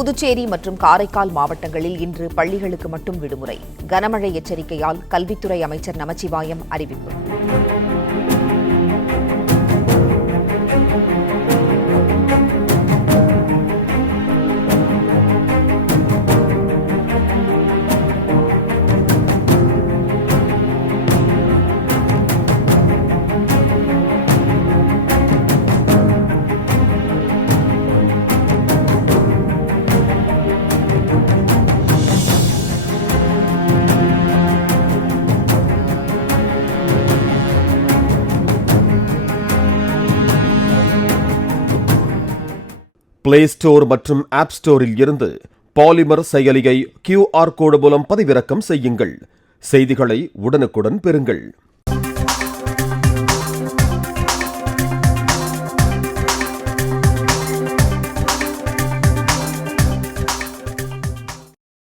புதுச்சேரி மற்றும் காரைக்கால் மாவட்டங்களில் இன்று பள்ளிகளுக்கு மட்டும் விடுமுறை. கனமழை எச்சரிக்கையால் கல்வித்துறை அமைச்சர் நமச்சிவாயம் அறிவிப்பு. பிளே ஸ்டோர் மற்றும் ஆப் ஸ்டோரில் இருந்து பாலிமர் செயலியை QR கோடு மூலம் பதிவிறக்கம் செய்யுங்கள். செய்திகளை உடனுக்குடன் பெறுங்கள்.